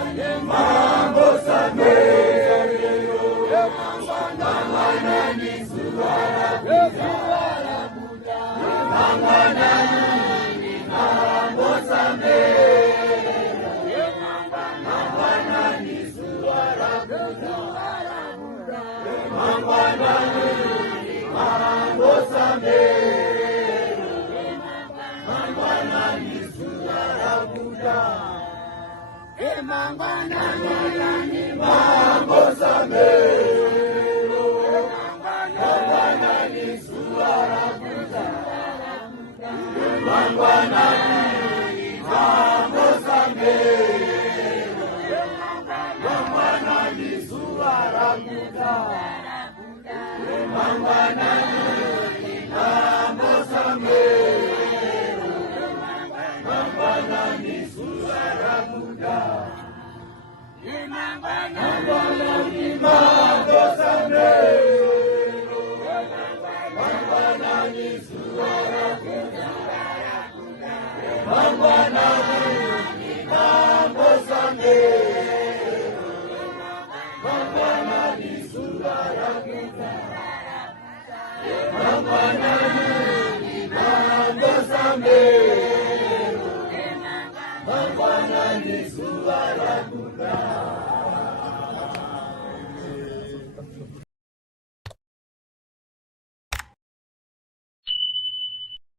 Mambo Samero, Mangwanani Suara Buddha, Mangwanani Mambo Samero, Mangwanani Suara Buddha, Mangwanani Mambo Samero, Mangwanani Suara Buddha. Mangwanani Mambo Samero, Mangwanani Suara Buddha, Mangwanani Mambo Samero, Mangwanani Suara Buddha, Mangwanani Mambo Samero, Mangwanani Suara Buddha. Mangwanani Mambo Samero, Mangwanani Suara Buddha, Mangwanani Mambo Samero, Mangwanani Suara Buddha, Mangwanani Mambo Samero, Mangwanani Suara Buddha.